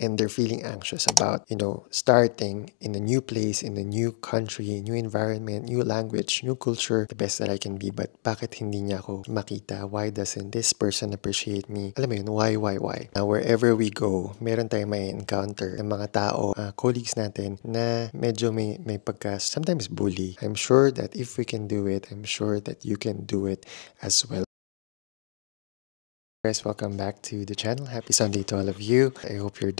and they're feeling anxious about, starting in a new place, in a new country, new environment, new language, new culture, the best that I can be. But bakit hindi niya ako makita? Why doesn't this person appreciate me? Alam mo yun, why? Wherever we go, meron tayong may encounter ng mga tao, colleagues natin na medyo may pagka, sometimes bully. I'm sure that if we can do it, I'm sure that you can do it as well. Guys, welcome back to the channel. Happy Sunday to all of you. I hope you're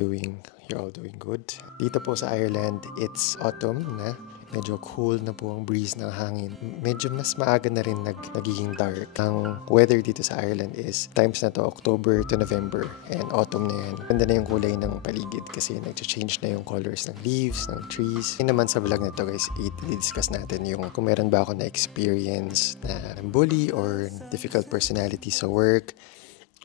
all doing good. Dito po sa Ireland, it's autumn na. Medyo cool na po ang breeze ng hangin. Medyo mas maaga na rin nagiging dark. Ang weather dito sa Ireland is times na to October to November and autumn na yan. Ganda na yung kulay ng paligid kasi nag-change na yung colors ng leaves, ng trees. Yun naman sa vlog na to guys, i-discuss natin yung kung meron ba ako na experience na bully or difficult personality sa work.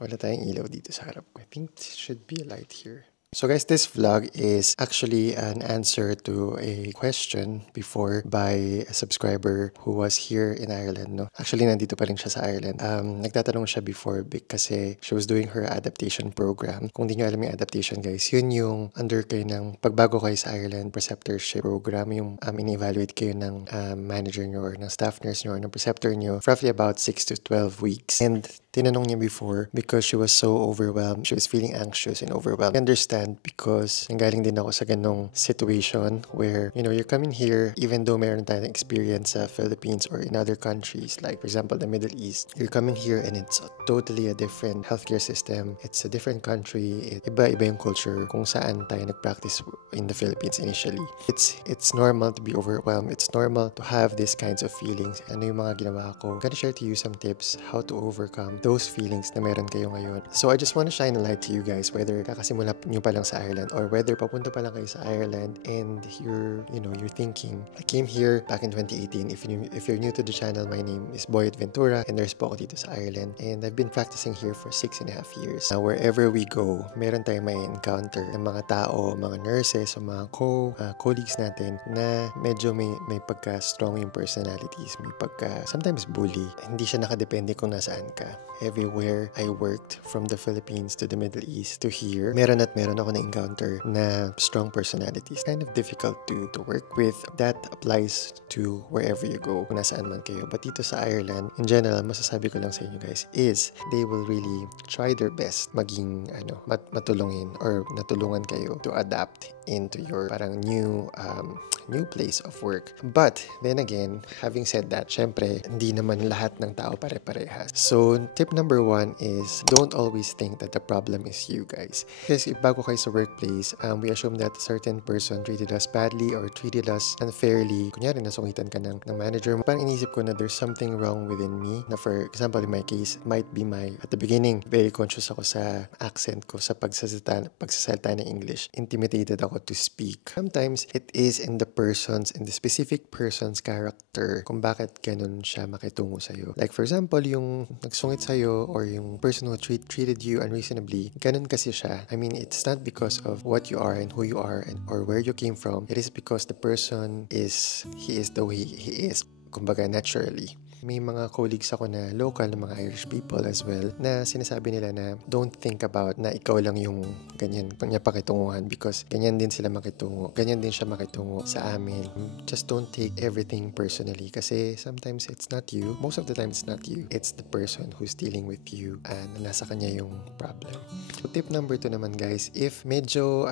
Wala tayong ilaw dito sa harap ko. I think it should be a light here. So guys, this vlog is actually an answer to a question before by a subscriber who was here in Ireland, no? Actually, nandito pa rin siya sa Ireland. Nagtatanong siya before kasi she was doing her adaptation program. Kung di nyo alam yung adaptation, guys, yun yung under kayo ng pagbago kayo sa Ireland preceptorship program, yung in-evaluate kayo ng manager nyo or ng staff nurse nyo or ng preceptor nyo roughly about 6 to 12 weeks. And tinanong niya before because she was so overwhelmed. She was feeling anxious and overwhelmed. I understand because nanggaling din ako sa ganong situation where, you're coming here even though meron tayong experience sa Philippines or in other countries like for example the Middle East. You're coming here and it's totally a different healthcare system. It's a different country. Iba-iba yung culture kung saan tayo nag-practice in the Philippines initially. It's normal to be overwhelmed. It's normal to have these kinds of feelings. Ano yung mga ginawa ko? I'm gonna share to you some tips how to overcome those feelings na meron kayo ngayon. So I just want to shine a light to you guys whether kakasimula nyo pa lang sa Ireland or whether papunta pa lang kayo sa Ireland and you're thinking, I came here back in 2018. If you're new to the channel, my name is Boyet Ventura and nurse po ako dito sa Ireland and I've been practicing here for 6.5 years. Now, wherever we go, meron tayong may encounter ng mga tao, mga nurses o mga colleagues natin na medyo may pagka-strong yung personalities, may sometimes bully. Hindi siya nakadepende kung nasaan ka. Everywhere I worked, from the Philippines to the Middle East to here, meron ako na-encounter na strong personalities. Kind of difficult to work with. That applies to wherever you go, kung nasaan man kayo. But dito sa Ireland, in general, masasabi ko lang sa inyo guys, is they will really try their best maging, matulungin or natulungan kayo to adapt into your parang new place of work. But then again, having said that, syempre, hindi naman lahat ng tao pare-parehas. So, tip number 1 is don't always think that the problem is you guys. Kasi bago kayo sa workplace, we assume that a certain person treated us badly or treated us unfairly. Kunyari, nasungitan ka ng manager mo. Parang inisip ko na there's something wrong within me. Na for example, in my case, might be at the beginning, very conscious ako sa accent ko, sa pagsasalita ng English. Intimidated ako to speak. Sometimes, it is in the specific person's character kung bakit ganun siya makitungo sa'yo. Like for example, yung nagsungit sa'yo or yung person who treated you unreasonably, ganun kasi siya. I mean, it's not because of what you are and who you are or where you came from. It is because the person is the way he is. Kumbaga, naturally. May mga colleagues ako na local, na mga Irish people as well, na sinasabi nila na don't think about na ikaw lang yung ganyan niya pakitunguhan because ganyan din siya makitungo sa amin. Just don't take everything personally kasi sometimes it's not you. Most of the time it's not you. It's the person who's dealing with you and nasa kanya yung problem. So tip number 2 naman guys, if medyo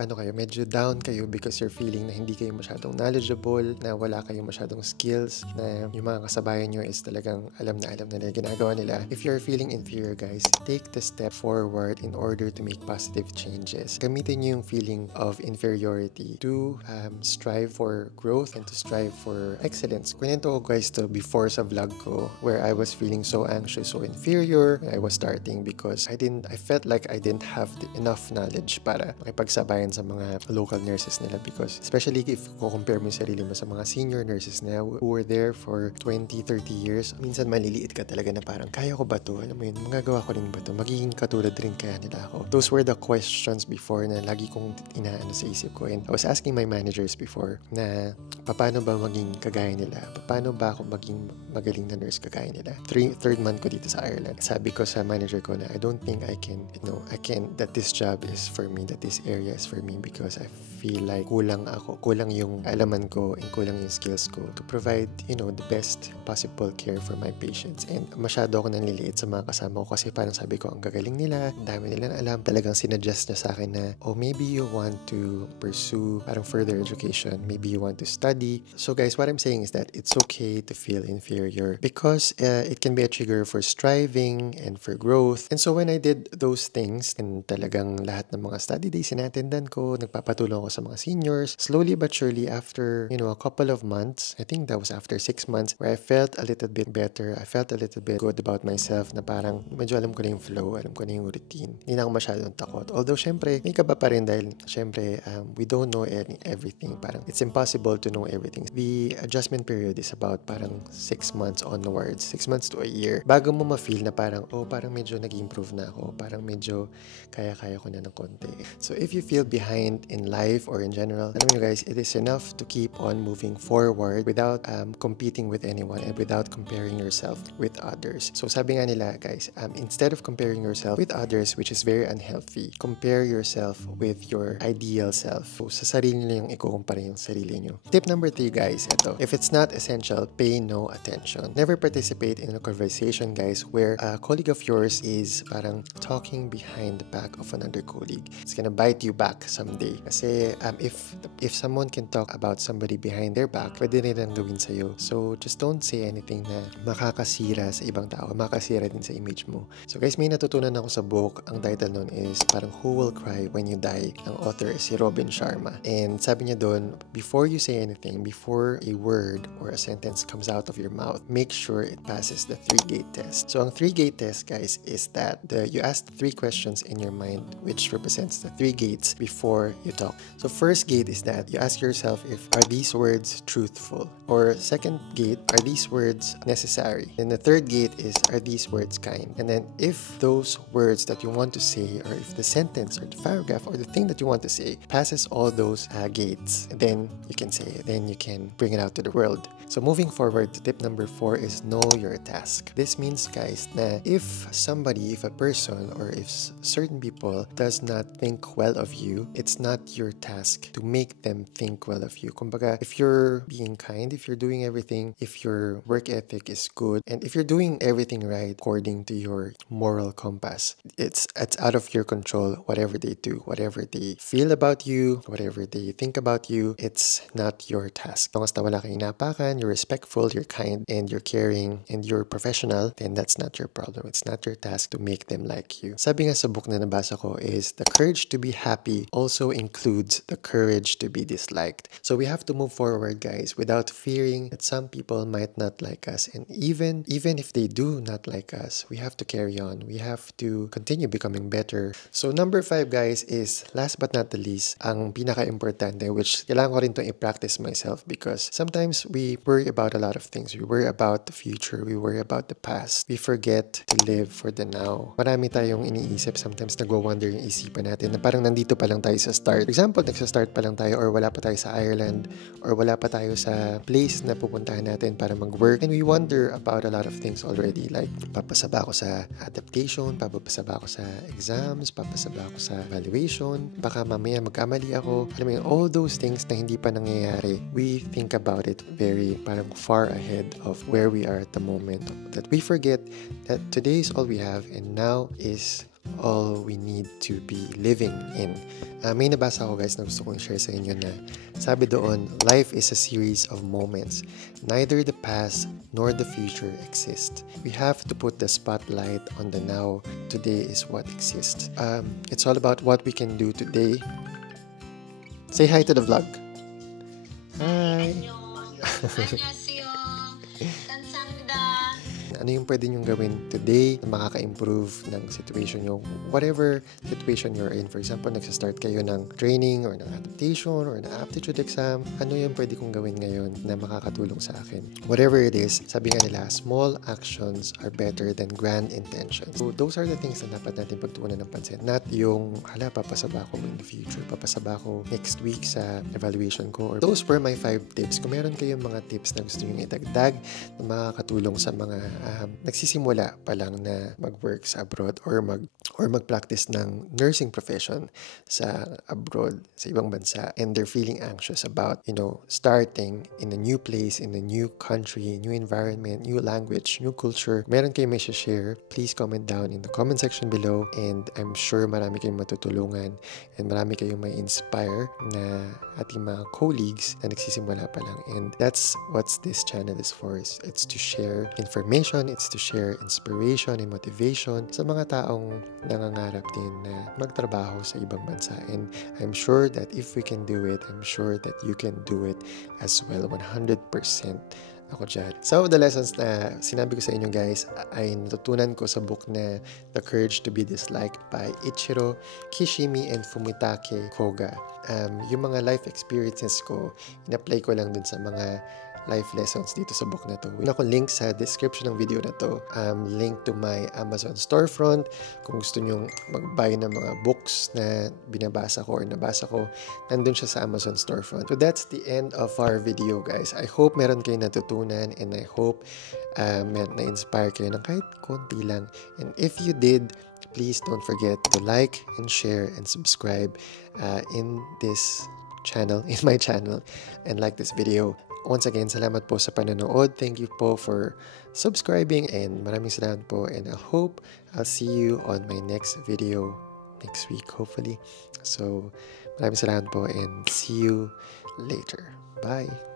down kayo because you're feeling na hindi kayo masyadong knowledgeable, na wala kayong masyadong skills, na yung mga kasabayan nyo is talagang alam na nila ginagawa nila. If you're feeling inferior guys, take the step forward in order to make positive changes. Gamitin nyo yung feeling of inferiority to strive for growth and to strive for excellence. Kunento ko guys to before sa vlog ko where I was feeling so anxious, so inferior when I was starting because I felt like I didn't have enough knowledge para makipagsabayan sa mga local nurses nila because especially if compare mo yung sarili mo sa mga senior nurses na who were there for 20, 30 years course, minsan maliliit ka talaga na parang, kaya ko ba to? Alam mo yun, magagawa ko rin ba to? Magiging katulad rin kaya nila ako? Those were the questions before na lagi kong inaano sa isip ko. And I was asking my managers before na, paano ba maging kagaya nila? Paano ba ako maging magaling na nurse kagaya nila? Third month ko dito sa Ireland. Sabi ko sa manager ko na, I don't think I can, that this job is for me, that this area is for me because I feel like kulang yung alaman ko and kulang yung skills ko to provide, the best possible care for my patients. And masyado ako nanliliit sa mga kasama ko kasi parang sabi ko, ang gagaling nila, ang dami nila na alam. Talagang sinuggest niya sa akin na, maybe you want to pursue parang further education, maybe you want to study. So guys, what I'm saying is that it's okay to feel inferior because it can be a trigger for striving and for growth. And so when I did those things, and talagang lahat ng mga study days sinattendan ko, nagpapatulong ako sa mga seniors, slowly but surely after, a couple of months, I think that was after 6 months, where I felt a little bit better, I felt a little bit good about myself na parang medyo alam ko na yung flow, alam ko na yung routine. Hindi na ako masyadong takot. Although syempre, may kaba pa rin dahil syempre, we don't know everything. Parang it's impossible to know everything. The adjustment period is about parang 6 months onwards, 6 months to a year. Bago mo ma-feel na parang, parang medyo nag-improve na ako, parang medyo kaya-kaya ko na ng konti. So if you feel behind in life or in general, alam nyo guys, it is enough to keep on moving forward without competing with anyone and without comparing yourself with others. So sabi nga nila guys, instead of comparing yourself with others, which is very unhealthy, compare yourself with your ideal self. So sa sarili nyo yung ikukumpara yung sarili nyo. Tip number 3 guys, ito. If it's not essential, pay no attention. Never participate in a conversation guys where a colleague of yours is parang talking behind the back of another colleague. It's gonna bite you back someday. Kasi if someone can talk about somebody behind their back, pwede nilang gawin sa'yo. So just don't say anything na makakasira sa ibang tao, makakasira din sa image mo. So guys, may natutunan ako sa book. Ang title nun is parang Who Will Cry When You Die? Ang author is si Robin Sharma. And sabi niya doon, before you say anything, before a word or a sentence comes out of your mouth, make sure it passes the 3-gate test. So ang 3-gate test guys is that you ask 3 questions in your mind which represents the 3 gates before you talk. So first gate is that you ask yourself are these words truthful? Or second gate, are these words necessary? And the third gate is, are these words kind? And then if those words that you want to say, or if the sentence or the paragraph or the thing that you want to say passes all those gates, then you can say it, then you can bring it out to the world. So moving forward to tip number 4 is know your task. This means guys na if a person or if certain people does not think well of you, it's not your task to make them think well of you. Kumbaga, if you're being kind, if you're doing everything, if your work ethic is good, and if you're doing everything right according to your moral compass, it's out of your control whatever they do, whatever they feel about you, whatever they think about you, it's not your task. As long as na wala kang inapakan, you're respectful, you're kind, and you're caring, and you're professional, then that's not your problem. It's not your task to make them like you. Sabi nga sa book na nabasa ko is, the courage to be happy also includes the courage to be disliked. So we have to move forward, guys, without fearing that some people might not like us. And even if they do not like us, we have to carry on. We have to continue becoming better. So number 5, guys, is last but not the least, ang pinaka-importante, which kailangan ko rin itong i-practice myself because sometimes we worry about a lot of things. We worry about the future. We worry about the past. We forget to live for the now. Marami tayong iniisip. Sometimes nagwa-wonder yung isipan natin na parang nandito pa lang tayo sa start. For example, nagsa-start pa lang tayo or wala pa tayo sa Ireland or wala pa tayo sa place na pupuntahan natin para mag-work. And we wonder about a lot of things already. Like, papasa ba ako sa adaptation? Papasa ba ako sa exams? Papasa ba ako sa evaluation? Baka mamaya magkamali ako. Alam mo yun, all those things na hindi pa nangyayari, we think about it very parang far ahead of where we are at the moment. That we forget that today is all we have and now is all we need to be living in. May nabasa ko guys na gusto kong share sa inyo na sabi doon, life is a series of moments. Neither the past nor the future exist. We have to put the spotlight on the now. Today is what exists. It's all about what we can do today. Say hi to the vlog. Hi! Ano yung pwede nyong gawin today na makaka-improve ng situation nyo? Whatever situation you're in. For example, nagsastart kayo ng training or ng adaptation or ng aptitude exam. Ano yung pwede kong gawin ngayon na makakatulong sa akin? Whatever it is, sabi nga nila, small actions are better than grand intentions. So, those are the things na dapat natin pagtuunan ng pansin. Not yung, papasaba ko in the future, papasaba ko next week sa evaluation ko. Or those were my 5 tips. Kung meron kayong mga tips na gusto nyo idagdag na makakatulong sa mga nagsisimula pa lang na mag-work sa abroad or mag-practice ng nursing profession sa abroad, sa ibang bansa, and they're feeling anxious about, starting in a new place, in a new country, new environment, new language, new culture, meron kayong may share, please comment down in the comment section below, and I'm sure marami kayong matutulungan and marami kayong may inspire na ating mga colleagues na nagsisimula pa lang. And that's what this channel is for. It's to share information, it's to share inspiration and motivation sa mga taong nangangarap din na magtrabaho sa ibang bansa. And I'm sure that if we can do it, I'm sure that you can do it as well, 100% ako dyan. Some of the lessons na sinabi ko sa inyo guys ay natutunan ko sa book na The Courage to be Disliked by Ichiro Kishimi and Fumitake Koga. Yung mga life experiences ko, in-apply ko lang dun sa mga life lessons dito sa book na to. Wala ko link sa description ng video na to. Link to my Amazon storefront. Kung gusto nyong mag-buy ng mga books na binabasa ko or nabasa ko, nandun siya sa Amazon storefront. So that's the end of our video guys. I hope meron kayong natutunan and I hope na-inspire kayo ng kahit konti lang. And if you did, please don't forget to like and share and subscribe in this channel, in my channel, and like this video. Once again, salamat po sa panonood. Thank you po for subscribing and maraming salamat po, and I hope I'll see you on my next video next week hopefully. So maraming salamat po and see you later. Bye!